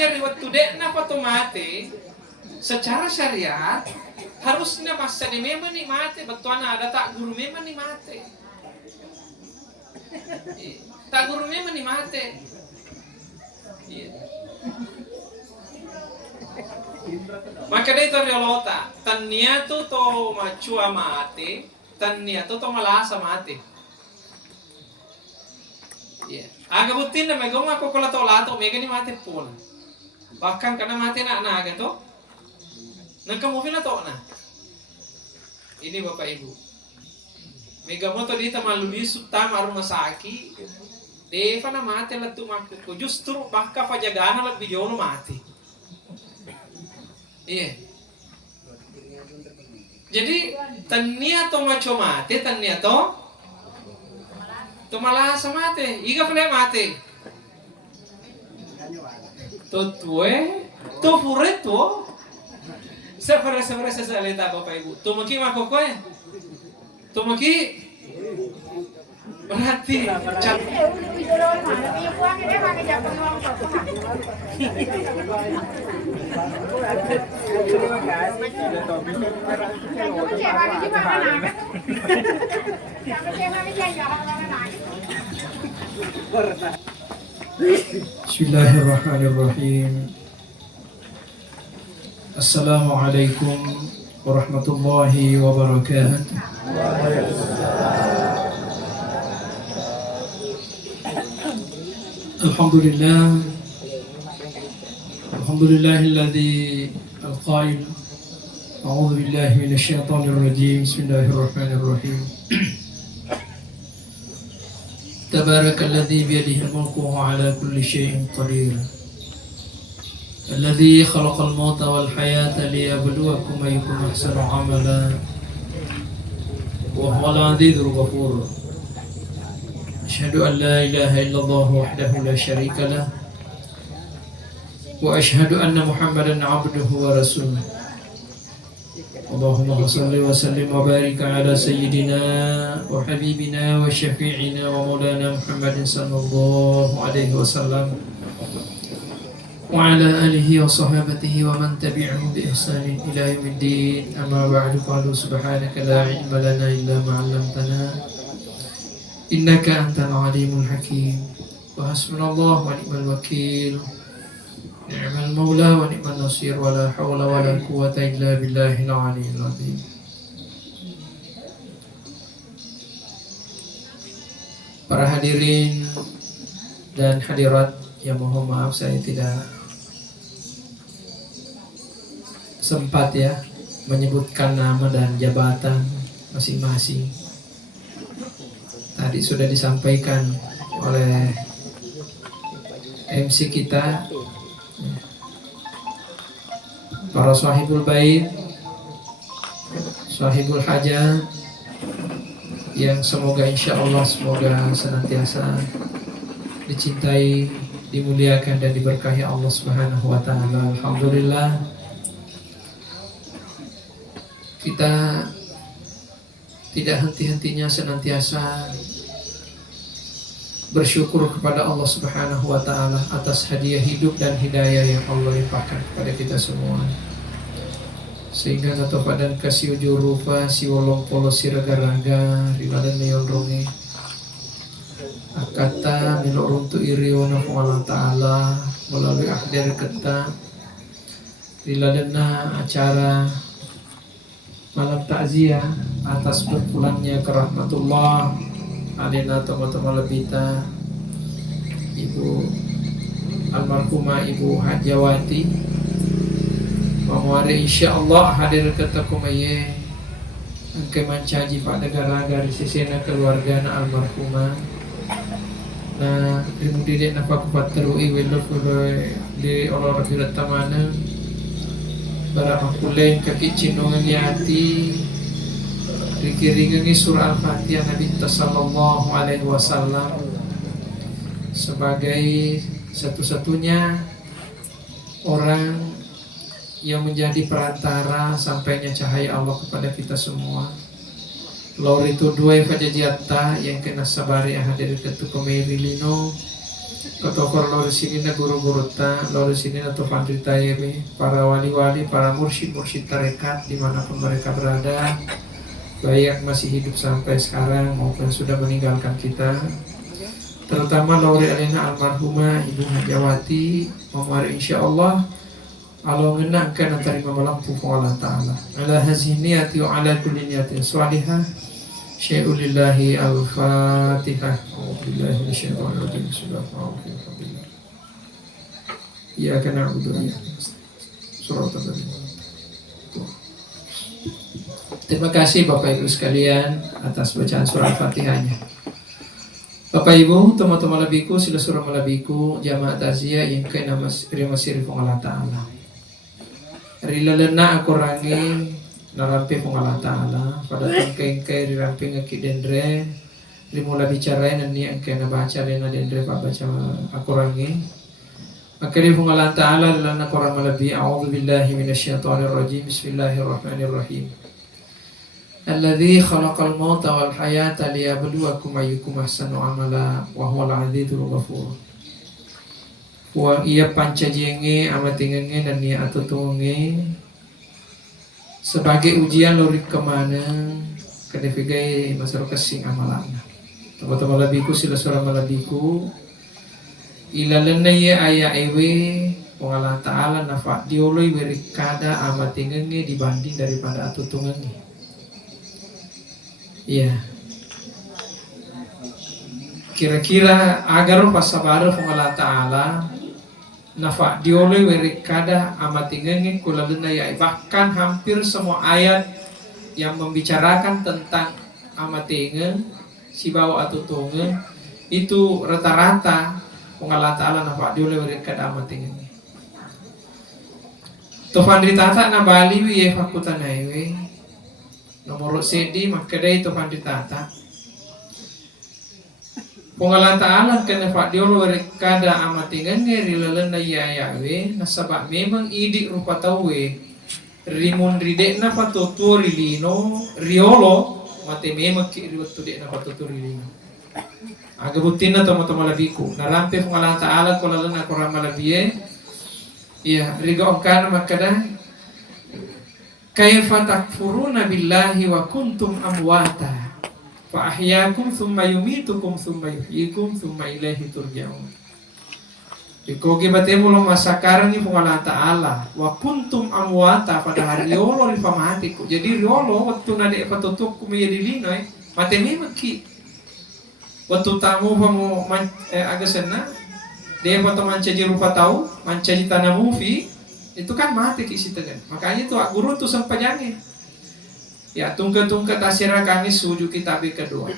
Makanya riwayat tudekna foto mati secara syariat harusnya masa di memang nih mati betuana ada tak guru memang nih mati. Tak guru memang nih mati. Maka dia itu riolota tania tu to macua mati, tania tu to malasa mati. Aga butin na megong ako kala to lato mega ni mati pun. Bahkan karena mati na aga to. Nagkamufin na to na. Ini Bapak Ibu. Mega mo to dito malulisut tama rumah saki. Deva na mati la tumaku. Justru baka pajagana la video no mati. Iya. Jadi tania to macho mati, tania to malasa mate, iga pala mate. Totue, to fureto. Separe sa salita ko pa ibu. Tumaki mako ko eh. Tumaki. Berarti Bismillahirrahmanirrahim. Assalamualaikum warahmatullahi wabarakatuh. Alhamdulillahilladzi al-qail a'udzu billahi minasy syaithanir rajim. Bismillahirrahmanirrahim. Tabarakalladzi biyadihi al-mulku wa 'ala kulli syai'in qadir. Alladzi khalaqal mauta wal hayata liyabluwakum ayyukum ahsanu 'amala wa huwal 'azizul ghafur. Asyhadu an la ilaha illallah wahdahu la syarika lah wa asyhadu anna Muhammadan 'abduhu wa rasuluh. Allahumma shalli wa sallim wa barik ala sayyidina wa habibina wa syafi'ina wa maulana Muhammadin sallallahu alaihi wasallam wa ala alihi wa sahabatihi wa man tabi'ahum bi ihsanin ila yaumiddin. Amma ba'du, qalu subhanaka la ilma lana illa ma 'allamtana innaka antal alimul hakim. Wa hasbunallahu wa ni'mal wakil. Ni'mal maula wa ni'mal nasir wa la hawla wa la quwwata illa billahil aliyyil azim. Para hadirin dan hadirat yang mohon maaf saya tidak sempat ya menyebutkan nama dan jabatan masing-masing. Tadi sudah disampaikan oleh MC kita, para sahibul bait, sahibul hajat, yang semoga insya Allah semoga senantiasa dicintai, dimuliakan dan diberkahi Allah Subhanahu wa taala. Alhamdulillah kita tidak henti-hentinya senantiasa bersyukur kepada Allah Subhanahu wa taala atas hadiah hidup dan hidayah yang Allah limpahkan kepada kita semua. Sehingga ngatopadan kasih ujurufa si wolong polo siragaraga riladan neon ronge akata miloruntu iriona Allah taala melalui akhir keta riladanna acara malam takziah atas berpulangnya ke rahmatullah alina teman-teman lebita Ibu almarhumah Ibu Hajawati Mamwari insyaallah hadir ketakumaye angke mancaji pada negara dari sisena keluarga na almarhumah na rimudide na pakupatterui welof di Allah rafirat tamana para makuleng kakicinungan yati dikiringi surah Al-Fatihah Nabi sallallahu alaihi wasallam sebagai satu-satunya orang yang menjadi perantara sampainya cahaya Allah kepada kita semua. Laur itu dua fajajiata yang kena sabari hadir ketu komerilino Ketokor lori sini na guru-guru ta, lori sini na Tufan Ritayemi, para wali-wali, para mursyid-mursyid tarekat dimanapun mereka berada, baik masih hidup sampai sekarang maupun sudah meninggalkan kita. Terutama lori alena almarhumah Ibu Hajawati, Mamari insyaallah Allah ngenakkan antara memelampu Allah Ta'ala ala haziniyati wa ala kulli niyatin salihah. Syai'ulillahi al-fatihah. A'udzubillahi minasyaitonir rajim. Bismillahirrahmanirrahim. Iyyaka na'budu wa iyyaka nasta'in. Shiratal ladzina an'amta 'alaihim. Terima kasih Bapak Ibu sekalian atas bacaan surah Fatihahnya. Bapak Ibu, teman-teman labiku, sila surah malabiku, jamaah takziah yang kay nama masiri pong Allah Ta'ala. Rilalena aku rangi narampi pong Allah Ta'ala. Pada tengkay rirampi ngaki dendre, rimula bicara nani ang kay nabaca rena dendre pabaca aku rangi. Maka di pong Allah Ta'ala rilana kurang malabi. A'udhu billahi minasyaitonir rajim. Bismillahirrahmanirrahim. Alladzi khalaqal mauta wal hayata liyabluwakum ayyukum ahsanu amala wa huwal azizul ghafur. Wa iya pancajenge amatingenge dan nia atutungenge sebagai ujian lorik kemana kedefigai masyarakat sing amalana. Teman-teman labiku sila surah malabiku ilalana ya aya ewe Allah Ta'ala nafa dioloi berikada amatingenge dibanding daripada atutungenge. Iya. Kira-kira agar pasabar Allah Ta'ala nafa dioleh werikada amatingenge kulalena ya, bahkan hampir semua ayat yang membicarakan tentang amatinge si bawa atau tunge itu rata-rata Allah Ta'ala nafa dioleh werikada amatingenge. Tufan ditata na bali wi fakutan aiwe nomor sedi maka day itu panditata Pungala Ta'ala kena pak diolo kada amatingan ngeri lelena yayawe nasabak memang idik rupa tawe rimun ridek na patutu rilino riolo mate memang ki riwatu dek na patutu rilino aga butin na teman-teman labiku nalampe Pungala Ta'ala ko lelena kurang malabie iya riga ongkana makada kaifa takfuruna billahi wa kuntum amwata fa ahyakum thumma yumitukum thumma yuhyikum thumma ilaihi turja'un. Ikogi batemo lo masakaran ni Allah Ta'ala wa kuntum amwata pada hari riolo li pamatiku. Jadi riolo waktu nade patutuk kumiya dilinoy mate memaki waktu tamu pamu agasana dia patu mancaji rupa tahu mancaji tanah mufi itu kan mati kisi tegan. Makanya tuh guru tuh sempajangin. Ya tungka-tungka tasira kami suju kitab kedua.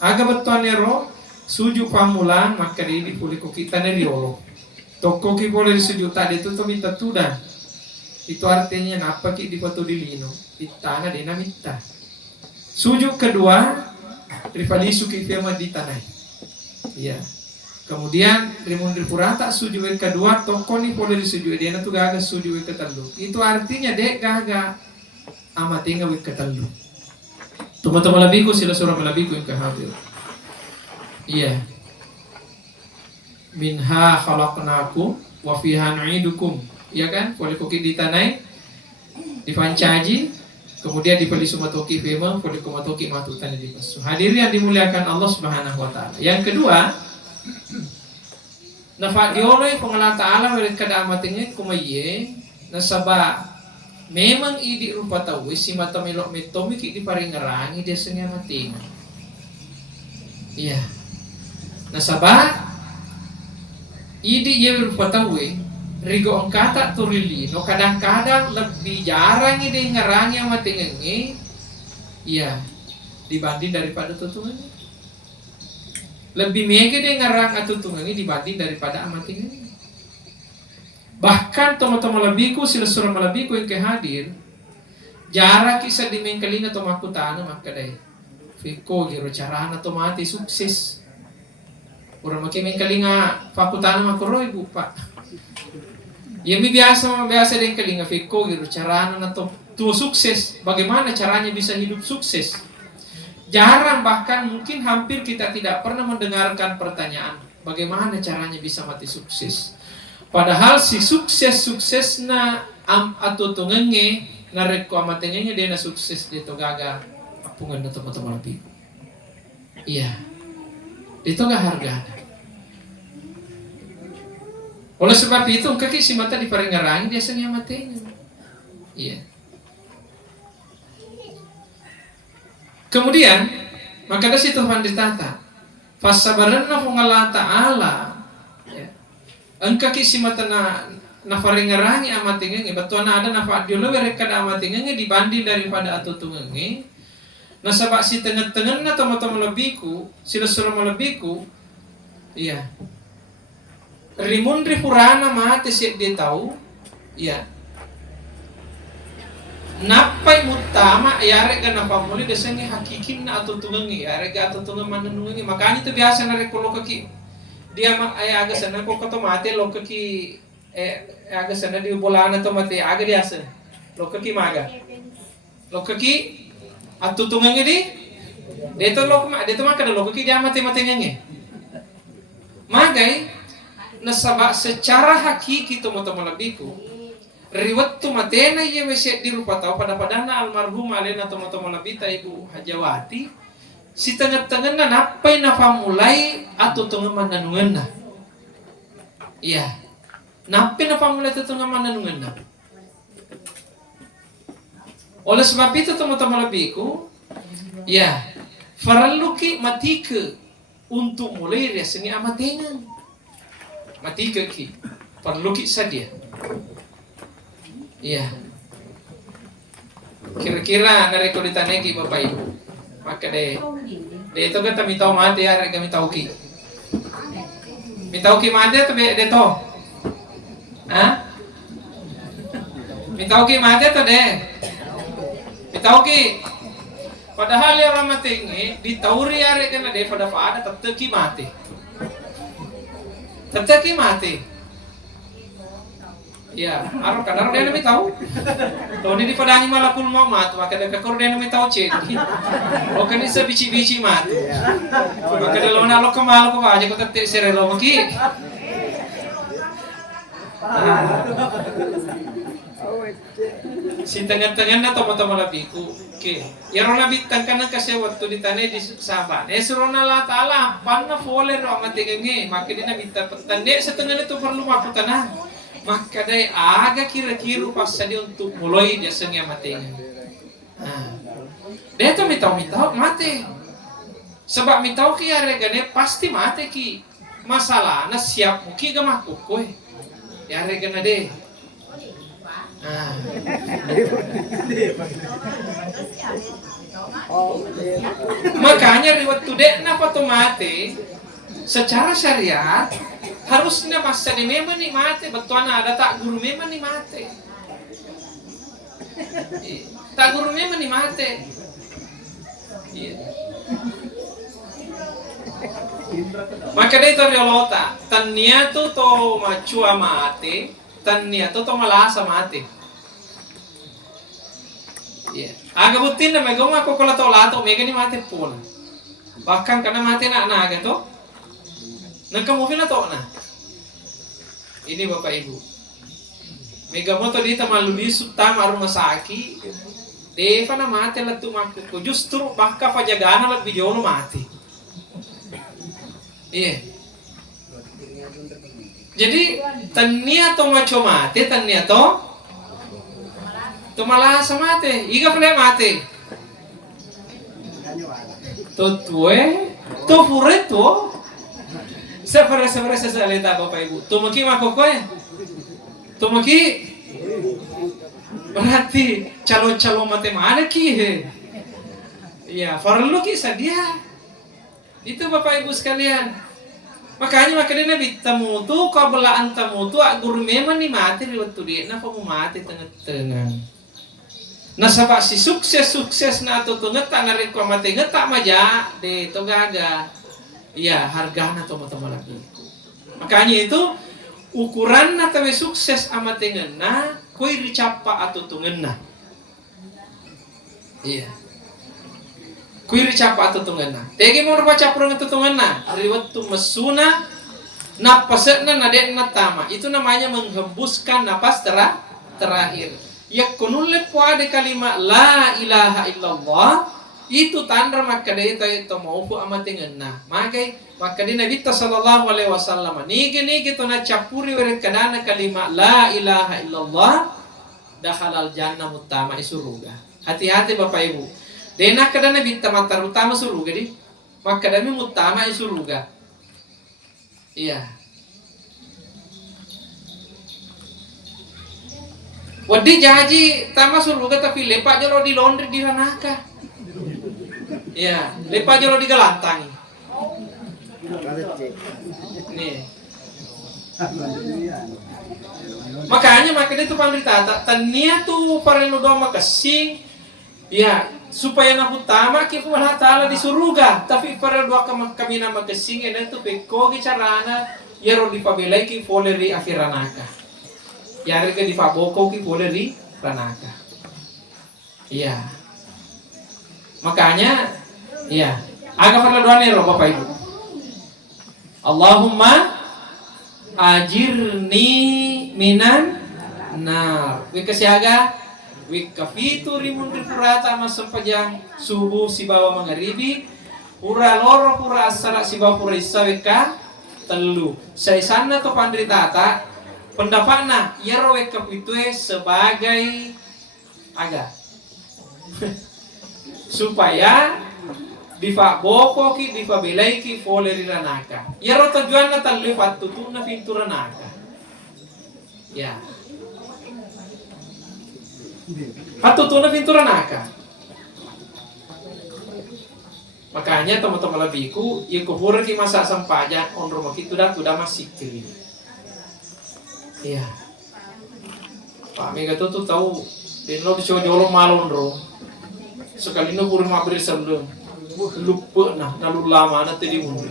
Aga beton nero suju pamulan maka di puliku kita neriolo. Toko ki boleh suju tadi itu tuh minta tudan. Itu artinya apa ki di foto dilino. Itana dena minta. Suju kedua rifalisu ki firma di tanah. Iya. Kemudian rimun ripurata sujud kedua toko ni boleh disujud dia tu gaga sujud ketalu. Itu artinya dek gaga amatinga wik ketalu. Teman-teman labiku sila surah malabiku yang kehadir. Iya. Minha khalaqnakum wa fiha nu'idukum. Iya kan? Boleh koki di tanai dipancaji kemudian dipeli sumatoki fema boleh kumatoki matutan di pasu. Hadirin yang dimuliakan Allah Subhanahu wa taala. Yang kedua nafa dioleh Pungala Ta'ala kada amatinge kumaye nasaba memang idi rupa tahu si mata melok metomi ki di paringerangi dia senga mating. Iya. Nasaba idi ye rupa tahu rigo angkata turili no kadang-kadang lebih jarang ide ngerangi amatinge. Iya. Dibanding daripada tutungannya. Lebih mege dia ngarang atau tungangi dibanding daripada amating ini. Bahkan teman-teman labiku sila surah malabiku yang kehadir jarak kisah di mengkeling atau makutana maka dai fiko giro carana atau mati sukses orang makin mengkelinga fakutana makuro ibu pak yang biasa dengan kelinga fiko giro carana atau tuh sukses bagaimana caranya bisa hidup sukses. Jarang bahkan mungkin hampir kita tidak pernah mendengarkan pertanyaan bagaimana caranya bisa mati sukses. Padahal si sukses na atau tungenge ngarek ko amatengenge dia na sukses dito gaga apungan na teman-teman lebih. Iya. Itu gak harga. Oleh sebab itu kaki si mata di paringarang dia sengnya matenya. Iya. Kemudian maka dari situ Tuhan ditata. Fasabaranna hong Allah Ta'ala. Ya. Engka kisi mata na faringarangi amatingenge batuana ada nafaat dulu mereka amatingenge dibanding daripada atutungenge. Nah sabak si tengah-tengah na tomo-tomo lebiku, sila suruh melebiku. Iya. Rimun rifurana mati siap dia tahu. Iya. Napai utama ya rega napa muli desanya hakikin na atau tungangi ya rega atau tungang mana nungangi makanya itu biasa nare kalau kaki dia agak sana kok keto mati lo kaki agak sana di bola atau mati agak biasa lo kaki maga lo kaki atau tungangi di dia itu makan lo kaki dia mati ngange magai nasabak secara hakiki tomo-tomo lebiku riwat tu matena ye wese di rupa tau pada padana almarhum alena tomo-tomo nabita ibu Hajawati si tengah-tengah na napai na pamulai atau tengah mananungan na iya napai na pamulai atau tengah mananungan na oleh sebab itu tomo-tomo lebiku ya faraluki matike untuk mulai reseni amatengan matike ki perluki saja. Iya. Kira-kira dari kulitannya ki Bapak Ibu. Maka deh itu kan kami tahu mati ya, kami tahu ki. Mi tahu ki mati atau deh to? Hah? Mi tahu ki mati atau deh? Mi tahu ki. Padahal ya orang mati ini ditauri ya kan deh pada pada tetap ki mati. Tetap ki mati. Ya, arok kadang dia nami tahu. Tuh di padangi malakul mau mat, maka dia kekor dia nami tahu cek. Oke ni sebici-bici mat. Maka dia lawan alok kemalu kok aja kau tetap serelo maki. Si tengah-tengah na tomo-tomo labiku. Oke, ya rona bitang kana kasi waktu di tanah di sahabat. Surona Allah Taala panna foler amat tengengi, maka dia na bitta petande setengah itu perlu aku tanah. Maka day aga kira-kira pas saja untuk mulai dia sengnya matinya. Nah, dia tuh mitau mati. Sebab mitau ki regane pasti mati ki. Masalah na siap ki gamah kue. Ya regana deh. Nah. Makanya riwat tudek na pato mati secara syariat harusnya masa di memang nikmati betuana ada tak guru memang nikmati tak guru memang nikmati maka dia itu riolota tania tu to macua mati tania tu to malasa mati agak butin na megong ako kala to lato mega ni mati pun bahkan karena mati na aga to nagkamufi na to na. Ini Bapak Ibu. Mega moto dito malulisot tama rumah saki. Deva na mati lang tumakot. Justru baka pajagaan na video no mati. Iya. Jadi tania to macho mati, tania to malasa mati. Iga pala mati. To tuwe, to fureto. Seperti salita Bapak Ibu. Tumaki makokoy. Tumaki. Berarti calon-calon mati mana ki? Iya, farlu ki sadia. Itu Bapak Ibu sekalian. Makanya Nabi tamutu kabelaan tamutu guru memang ni mati liwat tu dia. Napa mau mati tengah-tengah. Nasabak si sukses na atau tengah narik ko mati ngeta maja de to gaga. Iya, hargana tomo-tomo lagi. Makanya itu ukuran na tawe sukses ama tengena koi ricapa atau tungena. Iya. Koi ricapa atau tungena. Tegi mo baca prong atau tungena. Riwat tu mesuna napasnya naden natama, itu namanya menghembuskan napas terakhir. Ya kunulle po ada kalimat la ilaha illallah, itu tanda maka dia itu mau pu amatingan na. Maka di Nabi sallallahu alaihi wasallam niki to na capuri weret kanana kalimat la ilaha illallah, dakhalal jannah mutama isuruga. Hati-hati Bapak Ibu. Dena kadana bitta matar utama suruga di. Maka dami mutama isuruga. Iya. Wadi jaji tama suruga tapi lepak jolo di laundry di ranaka. Iya, lepak jolo di galantangi. Nih. Makanya dia tuh pandita tania tuh parelo doa makasing ya supaya na utama ki Allah taala di surga tapi parelo doa kami na makasing ena tuh pekogi carana yaro di pabelai ki foleri akhiranaka yari ke di paboko ki foleri ranaka. Iya, makanya iya agak parelo doa nih Bapak Ibu, Allahumma ajirni minan nar. Wika siaga, wika fituri mundri purata mas sempajang subuh si bawa mangaribi, pura loro pura asara si bawa pura isa wika telu. Saya sana to pandri tata pendapatna yaro wika pitue sebagai aga supaya difa boko ki difa belai ki foleri ranaka. Yaro tujuan na talifat tutun na pintu ranaka. Ya. Patutun na pintu ranaka. Makanya teman-teman labiku, ya kuhura ki masa sampaja on rumah kita tudah masih kiri. Iya. Pak Mega tuh tahu, dino disojolo malon ro. Sekali no puri mabri sebelum. Lupa nalu lama na tadi mundur.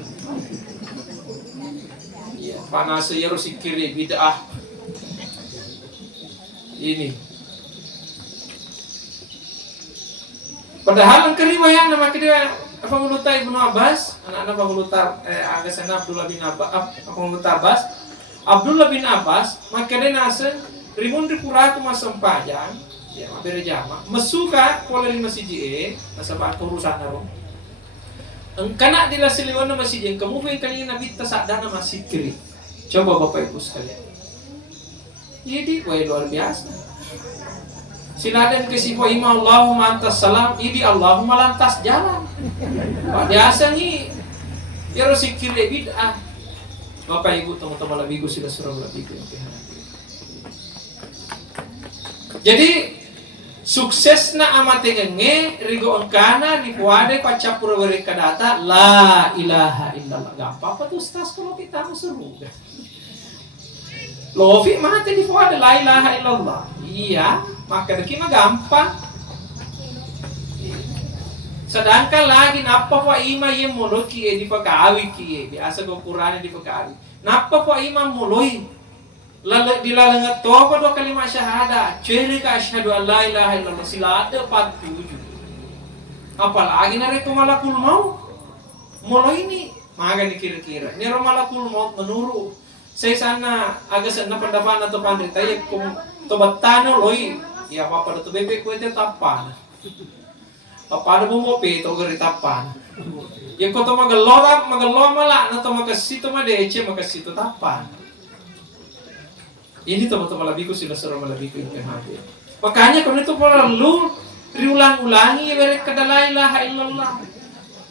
Ya, panas ya si kiri bid'ah. Ini. Padahal keriwayat nama kita apa muluta Ibnu Abbas, anak-anak apa muluta agasana Abdullah bin Abbas, apa muluta Abbas, Abdullah bin Abbas, maka dia nase rimun dikuraku masempajang, ya mabere jama, mesuka poleri masjid nasabah urusan naro. Engkana di lasiliwan na masjid yang kamu yang kanina Nabi tasadana masjid kiri. Coba Bapak Ibu sekalian. Jadi luar biasa. Siladan ke si Allahumma Allahumma antas salam, idi Allahumma lantas jalan. Pak biasa nih ya rosi kiri bid'ah. Bapak Ibu teman-teman labiku sila surah labiku. Jadi sukses na amate ngenge rigo engkana ripuade pacapura weri kadata la ilaha illallah. Gampang apa tuh stas kalau kita surga. Lofi mate di puade la ilaha illallah. Iya, maka deki mah gampang. Sedangkan lagi napa pa ima ye mulut ki di pakawi ki biasa go Qur'an di pakawi. Napa pa ima muloi lalu dilalengat topa dua kalimat syahadat ciri ka asyhadu an la ilaha illallah sila ada 47 apalagi nareko malakul maut mulai ini maka dikira-kira ini malakul maut menuru saya sana agak sana pendapat atau pandai tanya kum tobatano loi ya apa pada tu bebek kuete tapan apa ada bumbu pe to gari tapan ya ko to magelora mageloma na to makasito madece makasito tapan. Ini teman-teman labiku sudah seru melabiku yang kehati. Makanya kalau itu perlu diulang-ulangi mereka la ilaha illallah.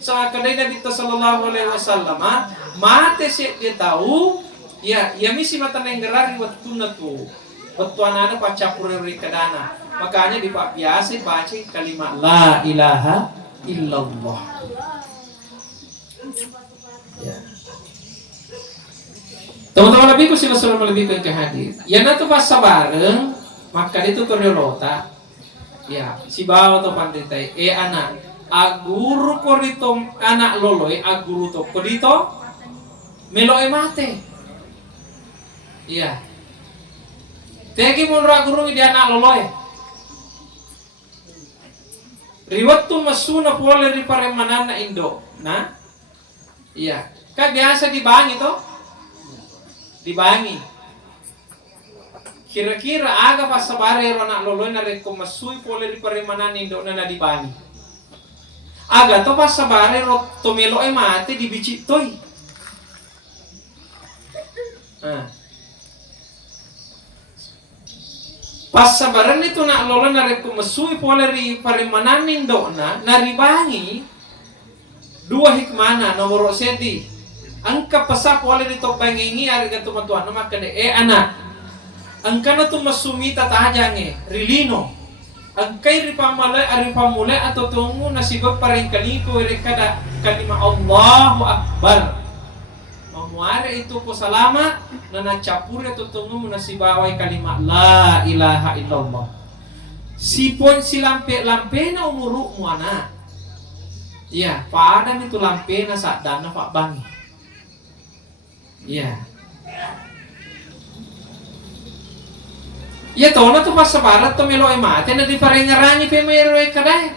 Saat kadai Nabi sallallahu alaihi wasallam mate sih dia tahu ya misi mata nenggerari waktu natu. Waktu anak pacapur mereka dana. Makanya di Pak biasa baca kalimat la ilaha illallah. Ya. Teman-teman lebih ku sila suruh lebih ke hadir. Ya na tu pas sabareng maka itu toriolota. Ya, si bawa to panditai anak aguru korito anak loloy aguru to kodito meloe mate. Iya. Tegi mun aguru di anak loloy. Riwat tu masuna pole ri paremanana Indo. Nah. Iya. Kan biasa di bang itu dibangi. Kira-kira aga pas sabare ro nak loloy na reko masui pole ri paremanan indo na dibangi. Aga to pas sabare ro tomelo e mate dibici toy. Pas sabaran itu nak loloy na reko masui pole ri paremanan indo na ribangi. Dua hikmana nomor sedi. Angka pasap pole ri to bangingi ari gato matuan maka anak. Angka na tumasumi tatajange, rilino. Angkay ripamala aripamule atau tungu nasigod pa rin kaliko kada kalima Allahu Akbar. Mamuare itu po salama na nachapuri atau tungu mo nasibaway kalima La ilaha illallah. Sipon si lampe na umuru mo ana. Iya, paadam itu lampe na sa dana pak bangi. Iya. Ya tono tu pas sabarat to melo mate na di parengarani pe mayro kadai.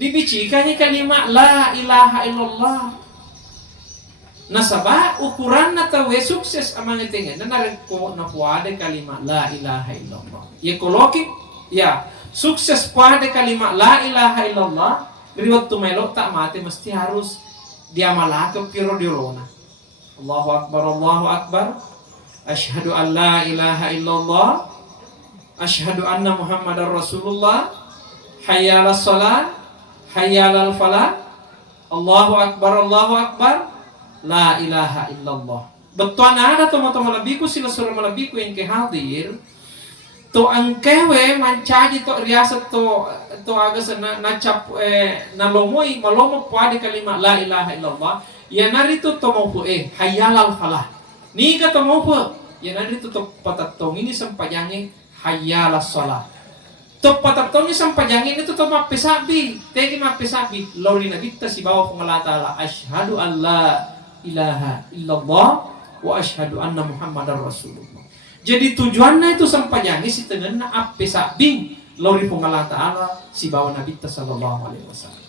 Dibicika ni kalima La ilaha illallah. Nasaba ukuran na tawe sukses amang tingin na nareko na puade kalima La ilaha illallah. Ya koloki ya sukses puade kalima La ilaha illallah. Riwat tu melo tak mate mesti harus dia malaka piro diolona. Allahu akbar Allahu akbar. Asyhadu an la ilaha illallah. Asyhadu anna Muhammadar Rasulullah. Hayya 'alas shalah, hayya 'alal falah. Allahu akbar Allahu akbar. La ilaha illallah. Betuan ada teman-teman lebiku sila suruh melebiku yang kehadir. To angkewe mancaji to riasat to agas na cap nalomoi malomo puade kalimat la ilaha illallah. Ya narito to mo hayya 'alal falah. Ni ka to mo ya narito to patatong ini sampayangi Hayya 'alas shalah. To patatong sampajangin itu to mapesabi. Tegi mapesabi. Lori nabita si bawa pengala ta'ala. Asyhadu an la ilaha illallah wa asyhadu anna Muhammadar Rasulullah. Jadi tujuannya itu sampajangin si tengenna apesabi. Lori pengala ta'ala si bawa nabita sallallahu alaihi wasallam.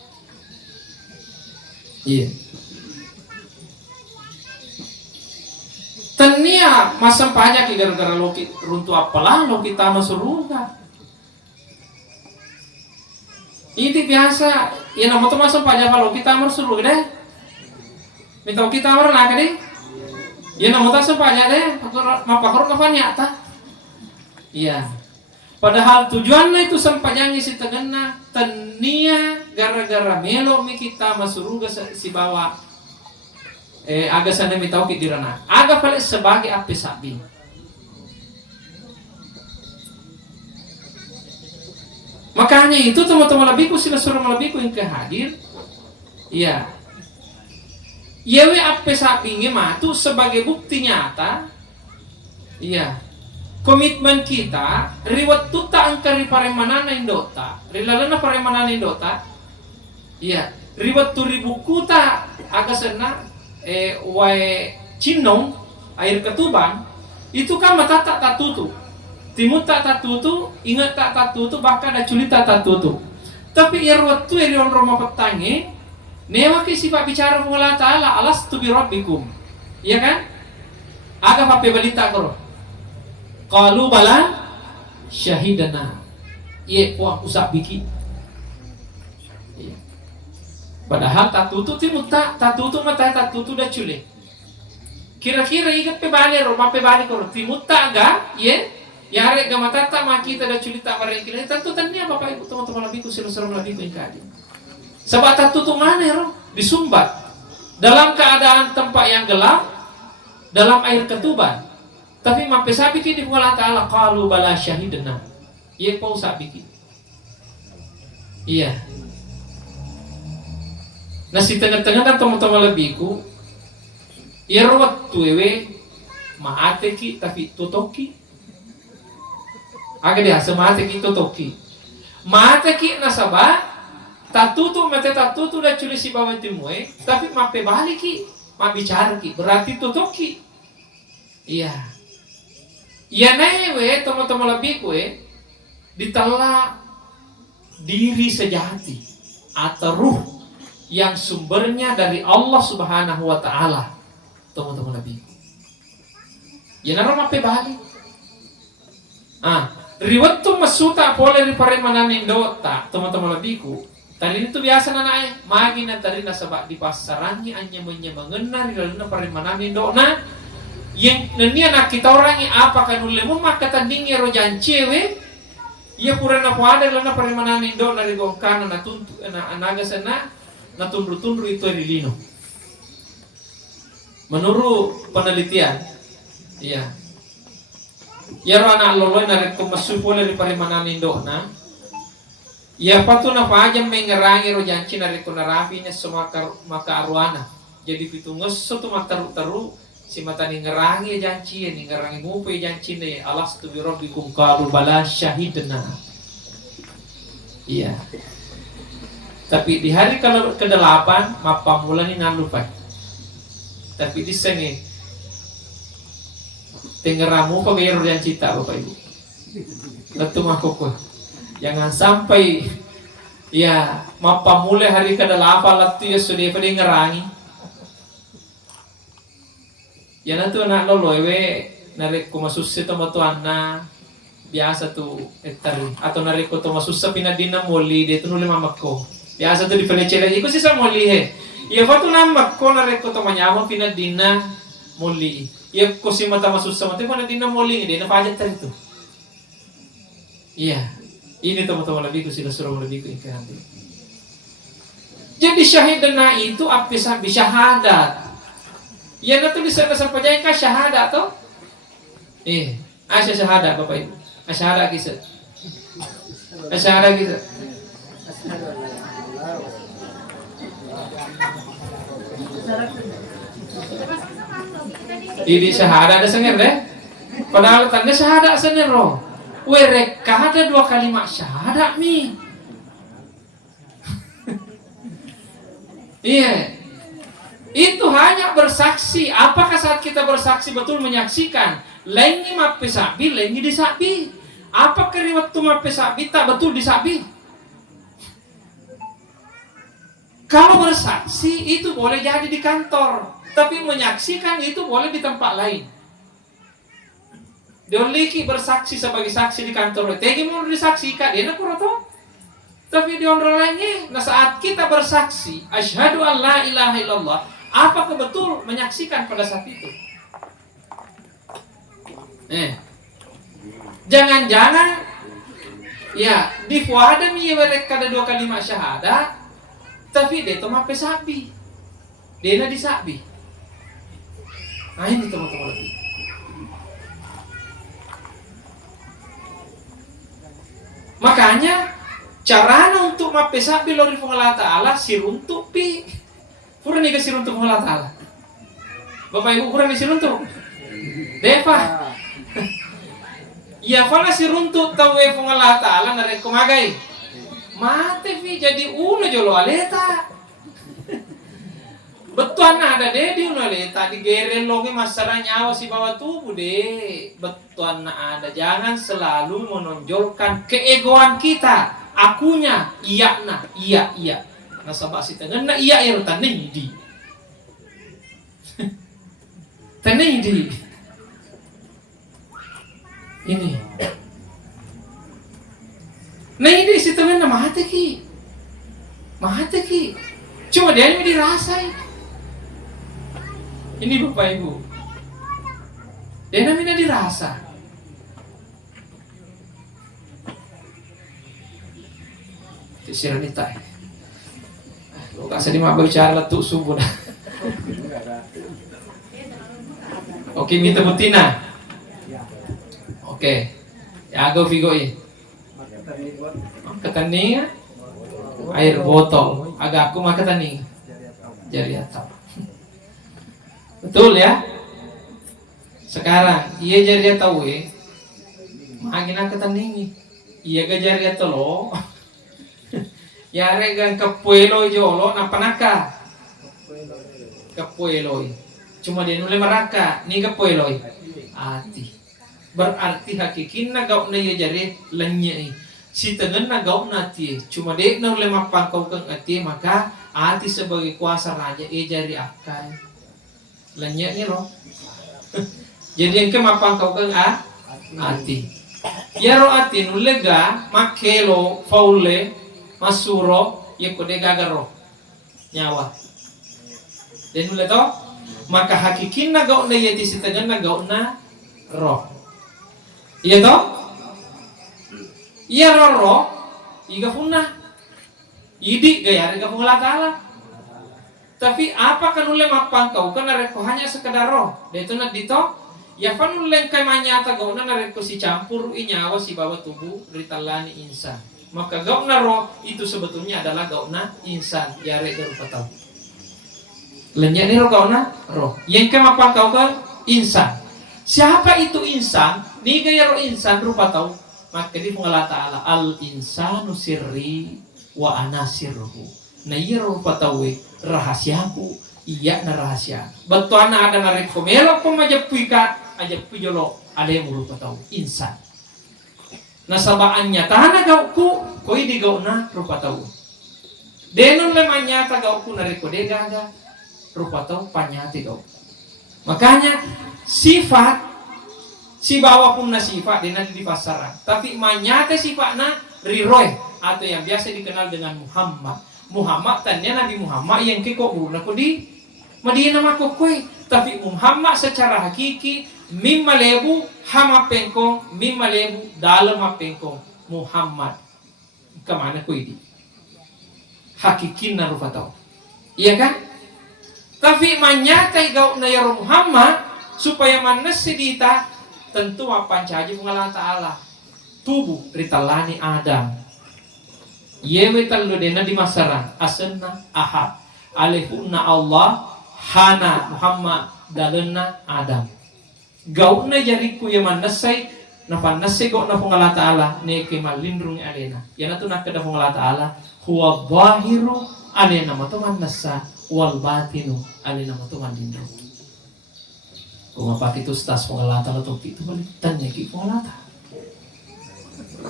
Iya. Tania masam pajak gara-gara loki runtuh apalah loki tanah surga. Ini biasa, ya nama tu masam pajak kalau kita amar surga deh. Minta kita amar nak deh. Ya nama tu masam pajak deh. Mapakor kapan ya ta? Iya. Padahal tujuannya itu sampajangnya si tegena tania gara-gara melo mi kita masuk surga si bawa. Aga sana mitau kidirana. Aga pala sebagai api sabi. Makanya itu teman-teman lebiku sila suruh melebiku yang kehadir. Iya. Yewe api sabi ngematu sebagai bukti nyata. Iya. Komitmen kita riwat tuta angkari paremanana indota. Rilalana paremanana indota. Iya. Riwat tu ribu kuta aga sana wae cinong air ketuban itu kan mata tak tatutu timut tak tatutu ingat tak tatutu bahkan ada culit tak tatutu tapi irwatu irion roma petange newa ke sifat bicara Allah Ta'ala alastu bi rabbikum iya kan aga pape balita karo qalu bala syahidana iya puang usap biki. Padahal tatutu timut tatutu mata tatutu dah cule. Kira-kira ingat pe balik ro, mape balik ro. Timut tak aga, ye? Ya arek gamata tak maki kita dah culi tak bareng kira. Tatutan ni Bapak Ibu teman-teman lebih ku sira-sira lebih ku ingkadi. Sebab tatutu mana ro? Disumbat. Dalam keadaan tempat yang gelap, dalam air ketuban. Tapi mape sabi ki di Allah Ta'ala qalu bala syahidna. Ye pau sabi ki. Iya. Nah si tengah-tengah kan teman-teman lebihku irwat tuwewe maate ki tapi tutoki aga dia semate ki tutoki maate ki nasaba tatutu mate tatutu dah culi si bawa timue tapi mape balik ki ma bicara ki berarti tutoki iya iya newe teman-teman lebihku ditela diri sejati atau ruh yang sumbernya dari Allah Subhanahu wa Ta'ala, teman-teman Nabi. Ya naro mape balik. Riwat tu masuta pole ri pare manani dota teman-teman lebiku. Tadi itu biasa nanae magi na tadi na sabak di pasarannya anya mengenal di dalam pare manani dona yang nenia nak kita orangi apa kan ulemu maka tandingi rojan cewe ia pura na ada lana pare manani dona ri gongkana na tuntu na anaga sana na tundu-tundu itu rilino. Menurut penelitian, iya. Ya anak loloy na kumasupol ri pare manani dona. Ya patu na pajam mengerangi rojanci na rekonarafi na maka arwana. Jadi pitungos soto mataru-taru si mata ni ngerangi janci ni ngerangi mupe janci ni alas tu birabbikum qalu bala syahidna. Iya. Tapi di hari ke-8 mapa mulani nalupai. Tapi di sini tengeramu pakai rojanci tak Bapak Ibu. Letu makoko. Jangan sampai ya mapa mulai hari ke-8 latu ya sudah pada ngerangi. Ya nanti anak loloy narik ko masusi to matuana biasa tu etari atau narik ko to masusa pinadina moli dito nuli mamakko. Biasa tu di pelecela iko si sa moli he. Ya fatu namak ko narik ko to manyamo pinadina moli. Ya ko si mata masusa mati pinadina moli de na pajat tari tu. Iya. Ini teman-teman lebih sila suruh lebih ke nanti. Jadi syahidana itu apa syahadat. Ya nanti bisa sampai kah syahadat toh? Asya syahadat Bapak Ibu. Syahadat kisah. Syahadat kisah. Ini syahadat ada senger deh. Padahal tanda syahadat senger loh. Mereka ada 2 kalimat syahadat mi. Iya. Itu hanya bersaksi. Apakah saat kita bersaksi betul menyaksikan? Lengi mape sabi, lengi disabi. Apakah waktu mape sabi tak betul disabi? Kalau bersaksi itu boleh jadi di kantor, tapi menyaksikan itu boleh di tempat lain. Dioliki bersaksi sebagai saksi di kantor. Tegi mau disaksikan, dia nak kurang. Tapi di orang lainnya, nah saat kita bersaksi, asyhadu an la ilaha illallah, apakah betul menyaksikan pada saat itu? Jangan-jangan, ya di fuada mi mereka ada 2 kalimat syahadat, tapi dia tu mape sabi, dia na disabi. Nah ini teman-teman lebih. Makanya caranya untuk mape sabi lori Allah Ta'ala siruntuk pi. Kurang nih ke siruntuk Allah Ta'ala. Bapak Ibu kurang nih siruntuk. Deva. Ya fala siruntuk tahu Allah Ta'ala narek kumagai. Mate pi jadi uno jolo aleta. Betuan ada deh di uno aleta di gerel logi masalah nyawa si bawah tubuh deh. Betuan ada, jangan selalu menonjolkan keegoan kita. Akunya iya. Nasabak si tangan na iya taneng di. Taneng di. Ini. Nah ini si tangan na mahate ki. Cuma dia ini dirasai. Ini Bapak Ibu. Dia namanya dirasa. Siranita. Lo kasih lima bicara tuh subuh dah. Oke, minta butina. Oke. Ya go figoi. Ketaning air botol. Agak aku mah ketaning. Jari atap. Betul ya? Sekarang iya jari tahu makin aku tandingi. Iya ga jari lo. Ya regang kepuelo jolo napanaka. Kepuelo. Cuma dia nule maraka, ni kepuelo. Ati. Berarti hakikin na gaw na iya jari lanya. Si tengen na gaw na ti. Cuma dia nule mapangkaw kang ati maka ati sebagai kuasa raja jari akay. Lanya ni ro. Jadi yang kemapang kau keng ati. Ya ro ati nulega makelo faule masuro ya kode gagaro nyawa. Dan nule to maka hakikin na gauna yati sitagan na gauna roh. Iya to? Iya roh iga punna. Idi gaya rega pung Allah Ta'ala. Tapi apa kan ule mapang kau kan nareko hanya sekedar roh. Dito na dito ya pan ule kay manyata gauna nareko si campur inyawa si bawa tubuh ritalani insan. Maka gauna roh itu sebetulnya adalah gauna insan. Yare garupa tau. Lenya ni gauna roh. Yang kay mapang kau kan insan. Siapa itu insan? Ni gaya roh insan rupa tau. Maka di pung Allah Ta'ala al insanu sirri wa ana sirruhu. Na iya rupa tau rahasiaku iya na rahasia. Batuana ada narek komelo pemajapui ka ajapui jolo ada yang rupa tau insan. Nasabaannya tanah gauku koi di gauna rupa tau. Denon lemanya ta gauku narek kode gaga rupa tau panyati gau. Makanya sifat si bawa pun na sifat dena di pasaran. Tapi manyate sifatna riroy atau yang biasa dikenal dengan Muhammad. Muhammad tanya Nabi Muhammad yang kiko guna ko di Madinah mako kue. Tapi Muhammad secara hakiki mimma lebu hama pengkong mimma lebu dalam pengkong Muhammad. Kemana kue di? Hakikin na rupa tau. Iya kan? Tapi manyatai gau na ya Muhammad supaya manes sedita tentu apa caji Allah Ta'ala tubuh ritalani Adam yewe tallo dena di masaran asenna ahad alihunna Allah hana Muhammad dalenna Adam gauna jariku ya manasai napan nasai gau na Allah Ta'ala neke malindrung alena yana tu nak kada Allah Ta'ala huwa zahiru alena matuman nasa wal batinu alena matuman lindrung. Kung mapakit ustas pengalata lo topi itu balik tanya ki pengalata.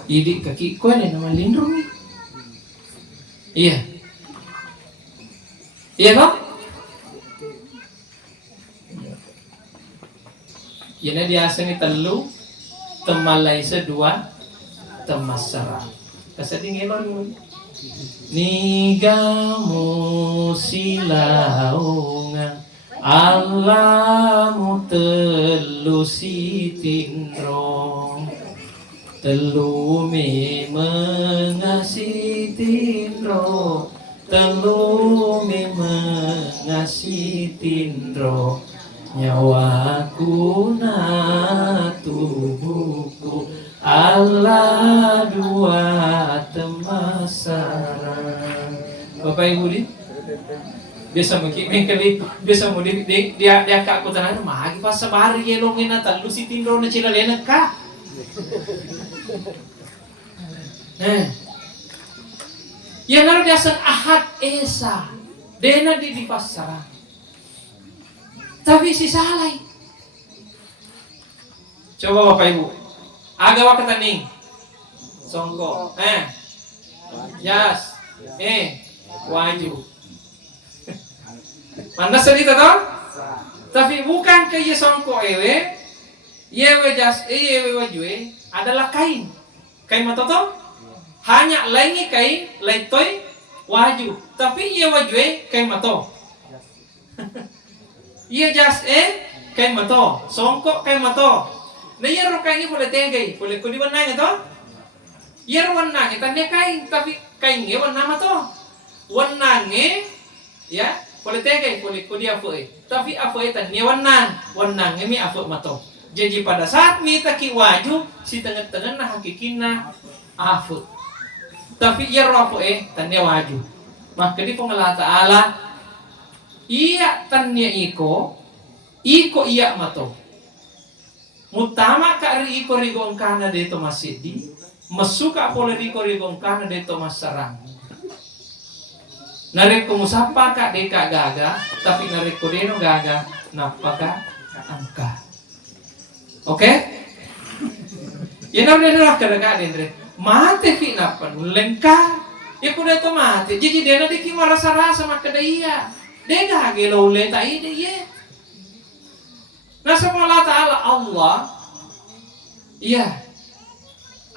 Idi kaki ko na naman lindrong ni. Iya. Iya no? Yan na diasa ni telu temalay sa dua temasara. Kasading elon mo. Nigamu silaungan Alamu telu sitindro telu me mengasi tindro telu me mengasi tindro nyawaku na tubuhku Allah dua temasaran. Bapak Ibu di biasa biasa mo dia kak ko tanan magi pa sa bari yelongin na talo si tindro na sila lenak ka. Yan na biasa ahad esa dena di pasara. Tapi si salay. Coba Bapak Ibu. Agawa ka taning. Songko. Yas. Waju. Manas salita to? Tapi bukan kaya songko ewe jas ewe wajue adalah kain. Kain matoto? Hanya laingi kain, laitoy waju. Tapi ye wajue kain mato. Ye jas kain mato, songko kain mato. Na ye ro kain boleh tegay, boleh kudi warna to? Ye ro warna tanya kain, tapi kain ye warna mato. Warna ya boleh tegay, boleh kudi afoy. Tapi afoy tanya warna mi afoy mato. Jadi pada saat mi taki waju si tengah-tengah na hakikin na afoy. Tapi ia ropo tanya waju. Maka di pengalah Ta'ala iya tanya iko iya mato. Mutama ka iko rigong kana dito masidi, masuka pole riko rigong kana dito masarang. Narik kumusapa ka deka gaga, tapi narik ko deno gaga napaka angka. Oke? Yan ang nila kadaga din. Mate fi napan lengka. Ya kuda to mate. Jadi dena diki marasa-rasa makada iya. Dega gelo leta ide ye. Nah sama Allah Ta'ala Allah iya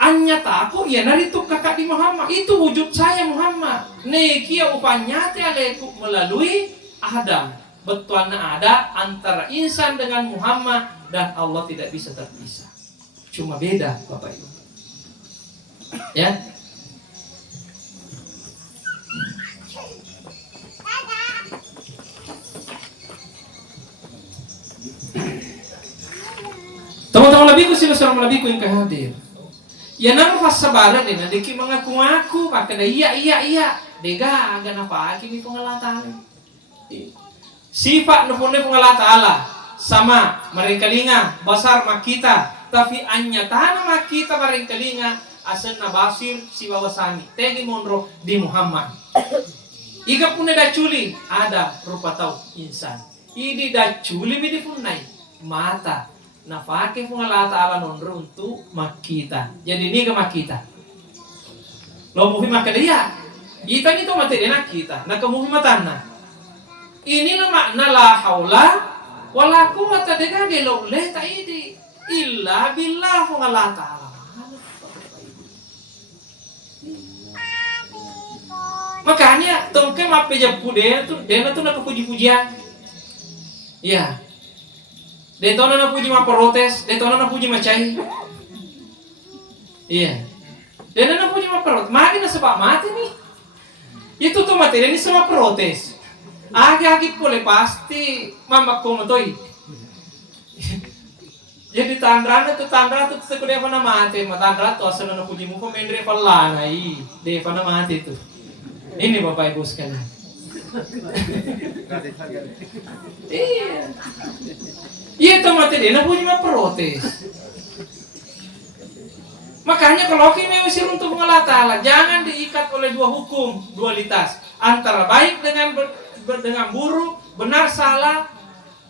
anyata aku ya narituk kakak di Muhammad itu wujud saya Muhammad nekia upanyate aleku melalui Adam betuana ada antara insan dengan Muhammad dan Allah tidak bisa terpisah cuma beda Bapak Ibu ya teman-teman lebihku silakan lebihku yang kehadir ya nama pas sabaran deh nanti mengaku-ngaku pakai dah iya dega agak apa ini pengelatan sifat nufune pengelat Allah sama mereka linga besar makita tapi anyatana makita mereka linga asenna basir si bawasani tegi monro di Muhammad ika pune daculi ada rupa tau insan ini daculi bidi punai mata nafake pengelat Allah nonro untuk makita jadi ini ke makita lo muhi maka dia kita ini tuh mati dena kita nak kemuhi matana ini makna la haula wala quwwata dengan gelo leh ta idi illa billah Allah Ta'ala. Makanya tongke mape japu dia tuh nak puji-pujian. Iya. Dia tahu nak puji ma protes, dia tahu nak puji ma cai. Iya. Dia nak puji ma protes, magi na sebab mati nih. Itu tuh mati ini semua protes. Agi-agi pole pasti mama ko matoi. Jadi tandra tuh sekedar apa nama mati, tandra tuh asal na puji muko mendre pallana i, de apa nama mati tuh. Ini Bapak Ibu sekalian. Iya. Iya tuh mati dia na puji ma protes. Makanya kalau kita usir untuk mengalah Ta'ala, jangan diikat oleh dua hukum, dualitas antara baik dengan buruk, benar salah,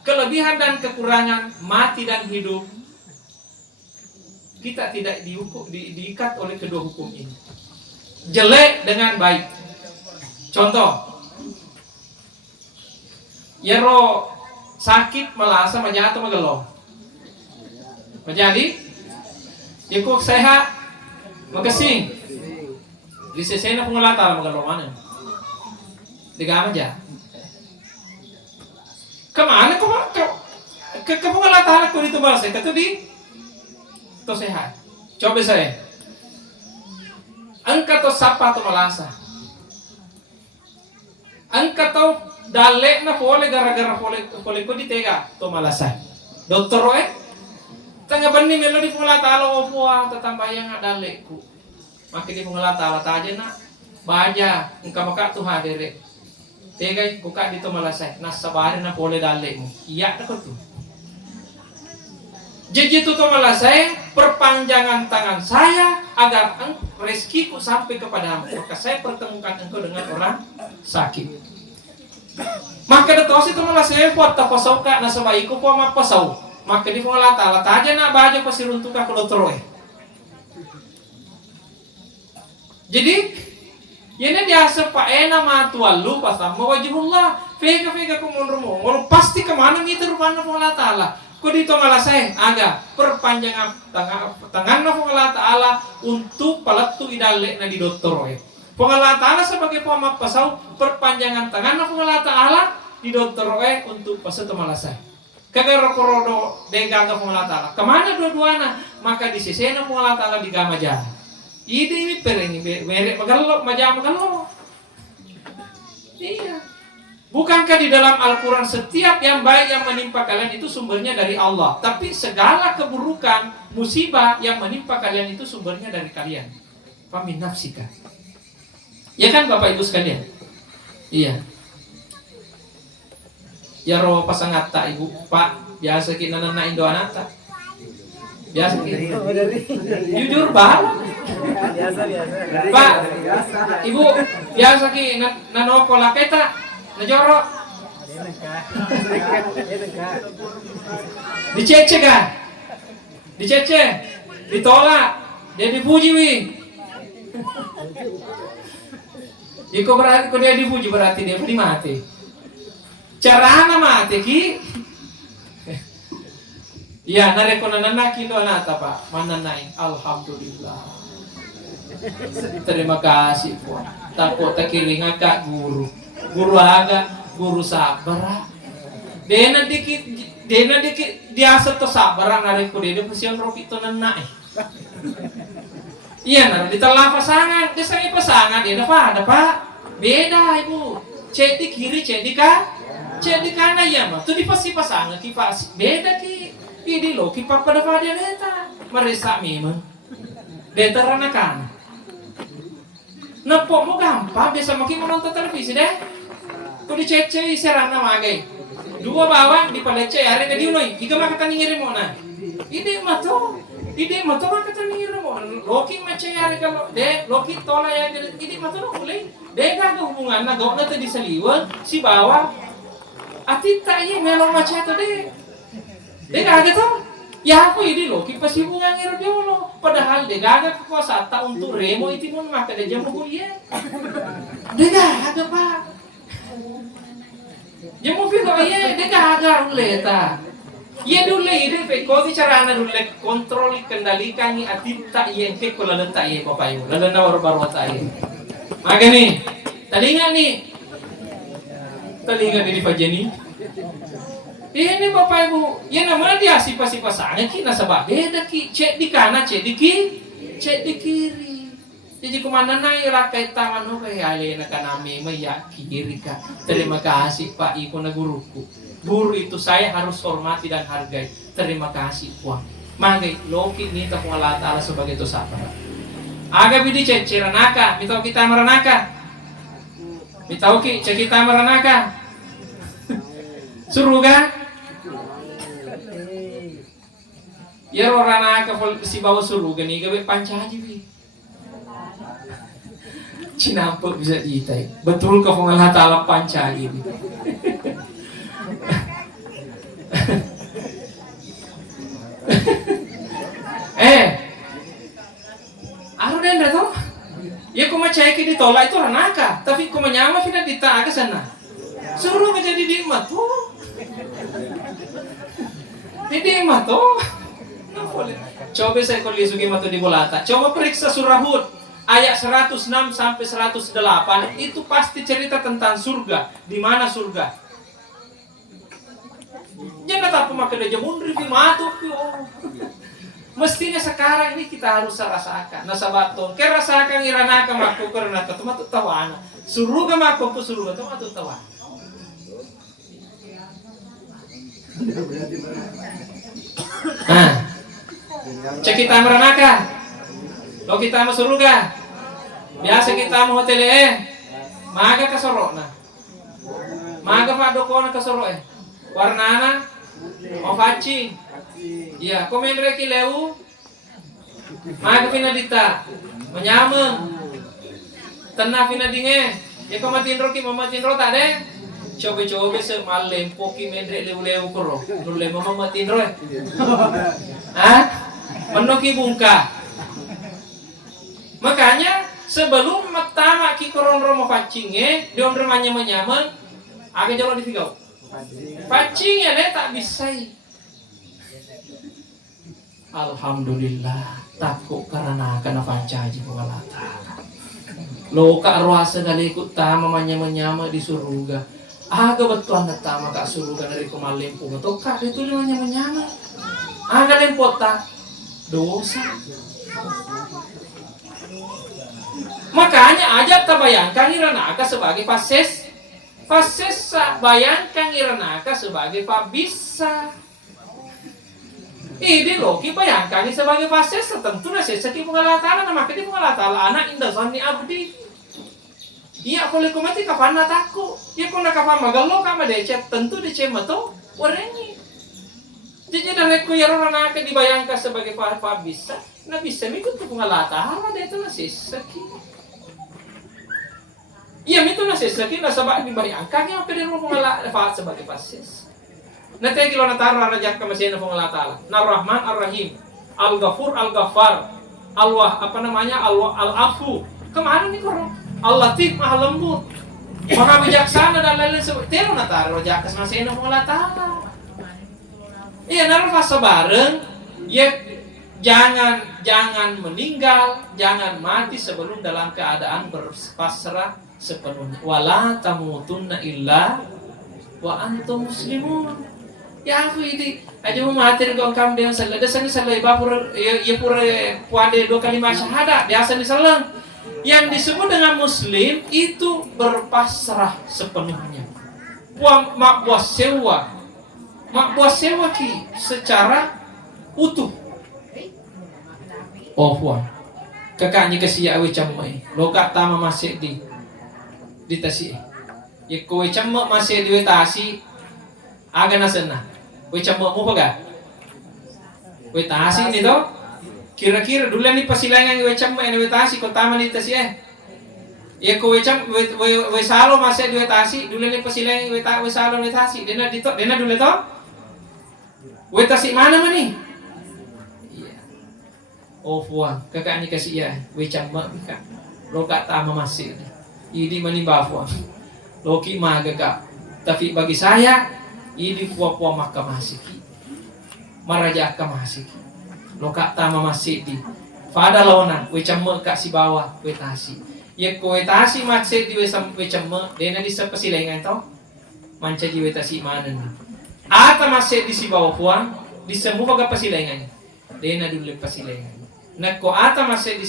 kelebihan dan kekurangan, mati dan hidup. Kita tidak diikat oleh kedua hukum ini. Jelek dengan baik. Contoh, yero sakit melasa menjatuh megelo. Menjadi, ikut sehat, makasih. Lisesena pengulata megelo mana? Digama aja. Kemana ke pengulata ko dito ba saya kata di to sehat. Coba saya. Angka to sapa to malasa. Angka to dale na pole gara-gara pole ko di tega to malasa. Dokter tanga bani melo di pengulata alo opo tatambayang dale ku. Maki di pengulata ta aja na baja engka maka tuh hadere. Tegay buka dito malasay nasa bahay na pole dali mo iya na ko to jadi itu malasay perpanjangan tangan saya agar rezekiku sampai kepadamu maka saya pertemukan engkau dengan orang sakit maka datos itu malasay buat tapasaw ka nasa bayiku po mapasaw maka di pangala ta aja na baja pasiruntuk ka kulotro jadi yana biasa pak ena matualu pasam wajibullah fega kumunrumo walau pasti kemana gitu rupanya Allah Ta'ala kok dito malasay aga perpanjangan tangan na Allah Ta'ala untuk palatu idale na di dokter Allah Ta'ala sebagai pemapasaw perpanjangan tangan na Allah Ta'ala di dokter untuk pasato malasay kagaro-korodo degaga Allah Ta'ala kemana dua-duana maka di sisena Allah Ta'ala di gama jalan ini perengi merek magalok majam magalok. Iya. Bukankah di dalam Al-Quran setiap yang baik yang menimpa kalian itu sumbernya dari Allah, tapi segala keburukan, musibah yang menimpa kalian itu sumbernya dari kalian. Famin nafsika. Ya kan Bapak Ibu sekalian? Iya. Ya roh pasangat tak Ibu, Pak, biasa kita nana Indo anata. Biasa gitu. Jujur Pak. Biasa. Pak, Ibu, biasa ki nanoko laketa, najoro. Dicece kan? Dicece, ditolak, dia dipuji wi. Iko berarti kalau dia dipuji berarti dia mati. Carana mati ki. Ya, nareko nananaki do anata Pak. Mananain. Alhamdulillah. Terima kasih po. Tako takiring agak guru. Guru agak guru sabar. Dena dikit diasa to sabar nareko dede pusian roki to nanai. Iya, nah ditelah pasangan, dia sering pasangan, dia ada Pak. Beda Ibu. Cek di kiri, cek di kanan ya mah. Tuh di pasti pasangan kipas. Beda ki. Ini lo kipas pada dia deta. Meresak memang. Deta ranakan. Nepok mau gampang, biasa makin menonton televisi deh. Tuh di cece serana magai. Dua bawang di palece hari ke diunoi. Ika mah kata ngirim mo na. Ide mah tuh kata ngirim mo. Loki mace hari kalau deh Loki tola ya ide mah tuh boleh. Deh gak hubungan na gauna tadi saliwal si bawang. Ati tak iya melong mace tuh deh. Deh gak tuh. Ya aku ide Loki pasti punya ngirim dia lo. Padahal deh gak kekuasaan tak untuk remo itu pun maka deh jam kuliah. Deh gak Pak. Ya mau kok iya dia kagak uleta. Iya dulu ide peko cara ana dulu kontrol kendalikan ni atita iya ke kula letak iya bapak ibu. Lalu nawar baru tak iya. Maka nih, telinga di pajeni. Ini bapak ibu, ya namanya dia sipa-sipa sangat ki nasabah beda ki cek di kanan cek di kiri. Jadi kemana naik rakyat taman ho kay alena kanami maya kiri ka. Terima kasih Pak Iko na guruku. Guru itu saya harus hormati dan hargai. Terima kasih Puang. Magay Loki ni ta kung Allah Ta'ala sebagai itu sapa. Aga bidi ciranaka, bitaw kita maranaka. Bitaw ki kita maranaka. Suruga. Ya ranaka si bawa suruga ni gawe pancaji bi. Cinampel bisa diitai. Betul ke Allah Ta'ala panca ini. Aku dan tahu. Ya kau macam ditolak itu ranaka, tapi kau menyama tidak ditaga sana. Suruh menjadi diimat tuh. Diimat tuh. Coba saya kolisuki matu di bolata. Coba periksa surah Hud. Ayat 106 sampai 108 itu pasti cerita tentang surga. Di mana surga? Jangan tak pemakai aja mundur di matu. Mestinya sekarang ini kita harus rasakan. Nasabaton, kira rasakan iranaka maku karena itu matu tawana. Surga maku ku surga itu matu tawana. Nah, cek kita meranaka. Lo kita mau surga, biasa kita mau hotel maga kasorok na, maga pak doko na kasorok warna na, mau faci, iya, komen reki lewu, maga pinadita, menyama, tenah pinadinge, ya kau matiin roki, mamatin rota deh, coba semal lempoki mendrek lewu koro, nule mama matiin roy, menoki bungka. Makanya sebelum pertama ki koron romo facingnya, dia remanya menyaman, agak jauh di figau. Facingnya deh tak bisa. Alhamdulillah, takut karena facaji pengalata. Lo kak ruasa kali ikut tama menyama di surga. Agak betul anda tama kak surga dari kemalimpung. Atau kak itu menyama. Agak lempot tak dosa. Makanya aja terbayangkan Iranaka sebagai fases bayangkan Iranaka sebagai fabisa. Ini Loki bayangkan sebagai fases tentu seseki pengalatala nama kedi pengalatala anak indah zanni abdi. Iya kalau komati kapan nataku, ya kalau kapan magalo kama decet tentu decet mato warengi. Jadi dari ku Iranaka dibayangkan sebagai fabisa, na bisa mikut ke pengalatala dia itu seseki. Iya, itu nasi sekian nasabah dibayangkan yang pedih mau pengalat faat sebagai fasis. Nanti kalau natar raja kemesin pengalat Allah. Ar-Rahman Ar-Rahim, Al-Ghafur Al-Ghaffar, Al-Afu. Kemana nih korong? Al-Latif Maha Lembut, Maha Bijaksana dan lain-lain sebagainya. Natar raja kemesin pengalat Allah. Iya, nafas bareng. Ya, jangan meninggal, jangan mati sebelum dalam keadaan berpasrah sepenuhnya. Wala tamutunna illa wa antum muslimun. Ya aku ini aja mau mati dengan kam dia salah. Dasarnya salah ibapur ya pura puade 2 kalimat syahadat biasa disalang. Yang disebut dengan muslim itu berpasrah sepenuhnya. Mak buat sewa ki secara utuh. Oh puan, kakaknya kesia awe camai, lokak tama masih di tasi. Ya kowe camai masih di tasi, aga nasena. Kowe camai mo paga? Kowe tasi ni to? Kira-kira dulu ni pasilangan kowe camai ni tasi, ko tama ni tasi Ya kowe we salo masih di tasi, dulu ni pasilangan we salo ni tasi. Dena dulu to? We tasi mana mani? Oh puan, kakak ni kasih ya, we camba kak, lo kak tama masih, ini menimba puan, loki maga kak, tapi bagi saya, ini puan maka masih, maraja ka masih, lo kak tama masih di, pada lawanan, we camba kak si bawah, we tasi, ya kowe tasi masih di we camba, dena di sepasilengan to, manca di we tasi mana ni, ata masih di si bawah puan, di semua kak pasilengan, dena dulu pasilengan. Nako ata masih di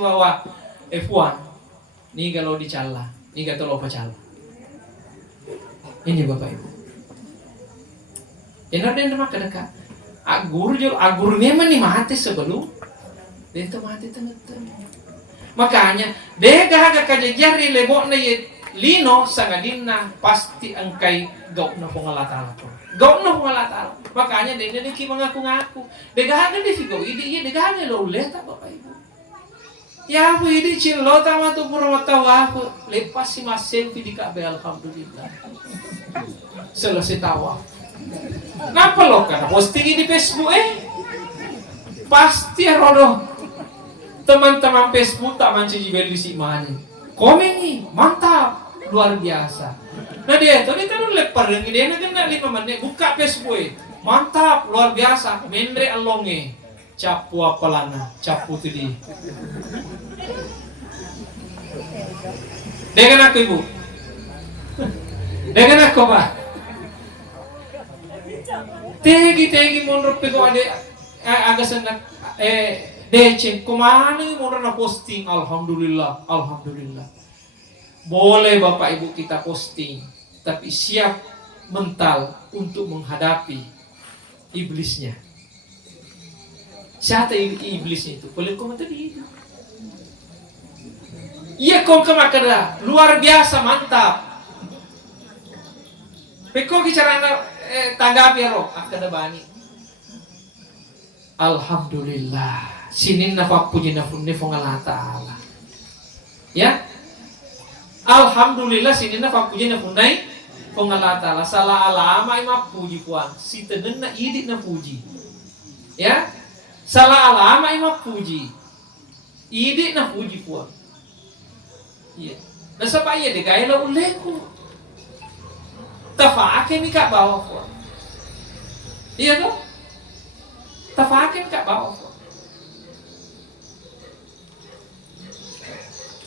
bawah F1 ni kalau dicala ni gato lo pacala ini Bapak Ibu enak den mak kadaka agur memang ni mati sebelum den to mati tengah makanya dega kajajari lebok na lino sangadina pasti angkai gau na pongalatala to gau na pongalatala makanya dia ki mengaku-ngaku degahan dia figo ini degahan lo leta Bapak Ibu ya aku ini cilo tama tu purwata wafu lepas si mas selfie di Ka'bah alhamdulillah selesai tawaf kenapa lo karena posting di Facebook pasti rodo teman-teman Facebook tak manci beli si mani komen nih mantap luar biasa nah dia tadi lepar yang dia kena 5 menit buka Facebook mantap, luar biasa. Mendre alonge, capu apalana, capu tadi. Dengan aku ibu, dengan aku pak. Tegi mundur pego ade agak senang DC kemana mundur na posting. Alhamdulillah. Boleh bapak ibu kita posting, tapi siap mental untuk menghadapi iblisnya. Siapa iblisnya itu? Boleh komentar di itu. Iya kong kemakada luar biasa mantap. Peko bicara tanggapi roh akada bani. Alhamdulillah. Sinin nafak puji nafung Allah Ta'ala. Ya. Alhamdulillah sinin nafak puji nafundai. Allah Ta'ala salah alama ima puji puan si tenen na idik na puji ya salah alama ima puji idik na puji puan iya nasa pa iya de gaya la uleku tafake mi kak bawa puan iya to tafake mi kak bawa puan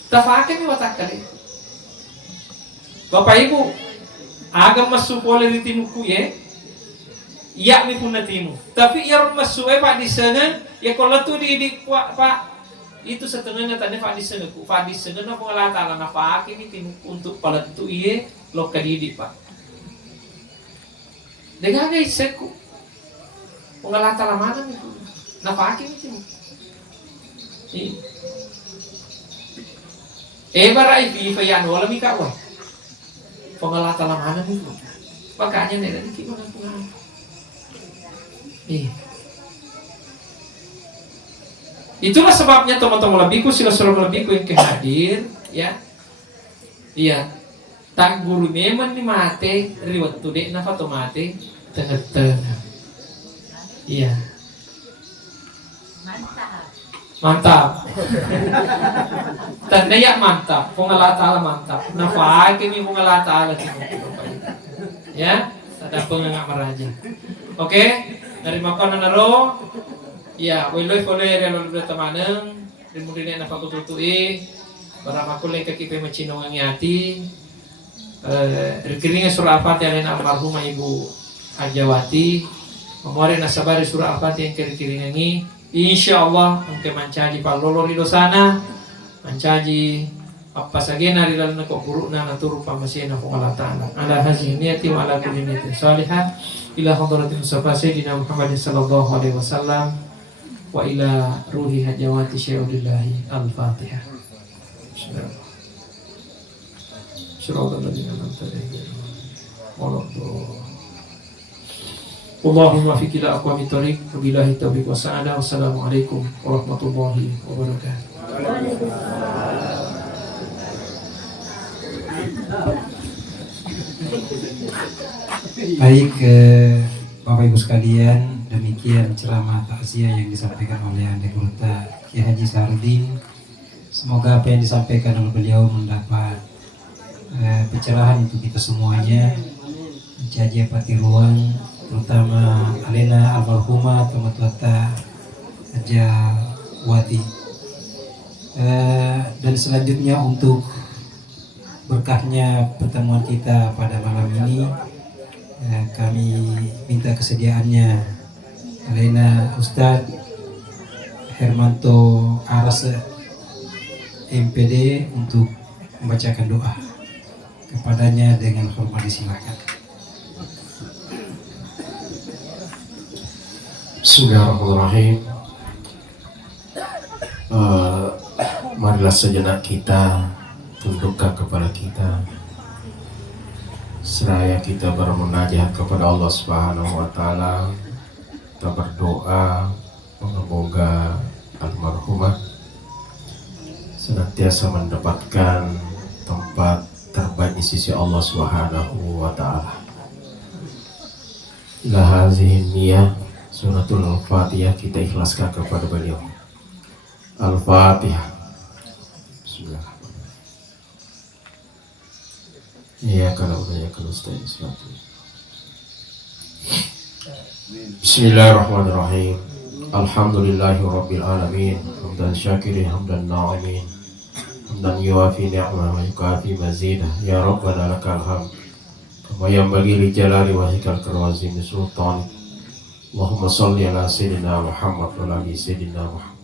tafake mi watak kali Bapak Ibu agam masuk boleh di timuku ya mi pun timu tapi ya masuk pak di sana ya kalau tu di pak itu setengahnya tadi pak di sana na pengalatan na pak ini timu untuk pada tu iye lo kadidi pak dengan guys seku pengalatan mana itu na pak ini timu barai fi fayan wala mi kawai pengalatan mana itu makanya nih dari kita mengaku itulah sebabnya teman-teman lebihku sila-sila lebihku yang kehadir ya iya tak guru memang ni mate riwat tu dek nafa tu mate tengah-tengah iya mantap tandanya mantap pengalatan mantap nafa kami pengalatan ya ada pengangkat meraja Oke, dari makanan naro. Ya, wiloi foloi relo berita maneng. Kemudian apa kututui. Para makulai kekipe macino ngiati. Rekeringnya surah Al-Fatihah lena almarhumah Ibu Hajawati. Memori nasabari surah Al-Fatihah yang kiri-kiri ini. Insyaallah mungkin mancaji palolo di dosana. Mancaji apa sagena di dalam kok burukna naturu pamasina ku Allah Ta'ala. Ala hazihi niyati wa ala kulli niyatin salihah ila hadratin Mustafa Sayyidina Muhammad sallallahu alaihi wasallam wa ila ruhi hajawati syai'ulillahi al-Fatihah. Bismillah. Siratal ladzina an'amta alaihim Allahumma fi kila aqwami tariq wabillahi taufiq wa sa'adah. Wassalamualaikum warahmatullahi wabarakatuh. Baik, Bapak Ibu sekalian, demikian ceramah takziah yang disampaikan oleh Anggota Kiai Haji Saharudin. Semoga apa yang disampaikan oleh beliau mendapat pencerahan untuk kita semuanya, mencaji pati ruang, terutama alena almarhumah Tomatuata Haja Wati. Dan selanjutnya untuk berkahnya pertemuan kita pada malam ini, kami minta kesediaannya alena Ustadz Hermanto Aras MPD untuk membacakan doa. Kepadanya dengan hormat disilakan. Bismillahirrahmanirrahim. Marilah sejenak kita tundukkan kepala kita, seraya kita bermunajat kepada Allah Subhanahu wa Ta'ala. Kita berdoa semoga almarhumah senantiasa mendapatkan tempat terbaik di sisi Allah Subhanahu wa Ta'ala. Ila hazihi niyah suratul Al-Fatihah kita ikhlaskan kepada beliau. Al-Fatihah. Bismillahirrahmanirrahim. Ya kalau Ustaz. Bismillahirrahmanirrahim. Alhamdulillahirabbil alamin. Hamdan syakirin hamdan na'imin. Hamdan yuwafi ni'mah wa yukafi mazidah. Ya Rabbana lakal hamd. Kama yanbaghi li jalali wajhikal karim sultan. Allahumma shalli ala sayyidina Muhammad wa ala ali sayyidina Muhammad.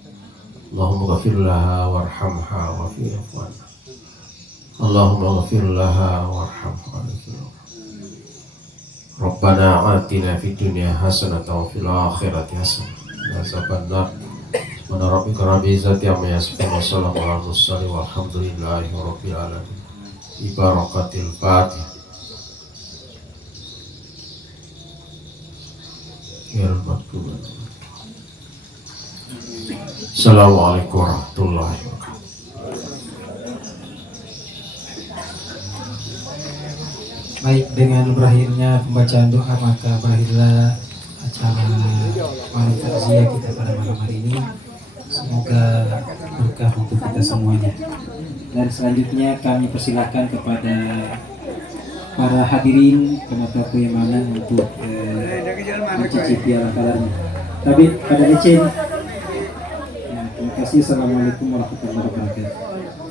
Allahumma ghafir laha warhamha wa fi afwana. Allahumma ghafir laha warhamha wa fi afwana. Rabbana atina fid dunya hasanatan wa fil akhirati hasanatan wa qina adzabannar. Subhana rabbika rabbil izzati amma yasifun wa salamun alal mursalin walhamdulillahi rabbil alamin. Ibarakatil Fatihah. Assalamualaikum warahmatullahi wabarakatuh. Baik, dengan berakhirnya pembacaan doa maka berakhirlah acara malam takziah kita pada malam hari ini. Semoga berkah untuk kita semuanya. Dan selanjutnya kami persilakan kepada para hadirin penata kuyamanan untuk mencicipi ala-kalanya. Tapi pada izin, terima kasih. Assalamualaikum warahmatullahi wabarakatuh.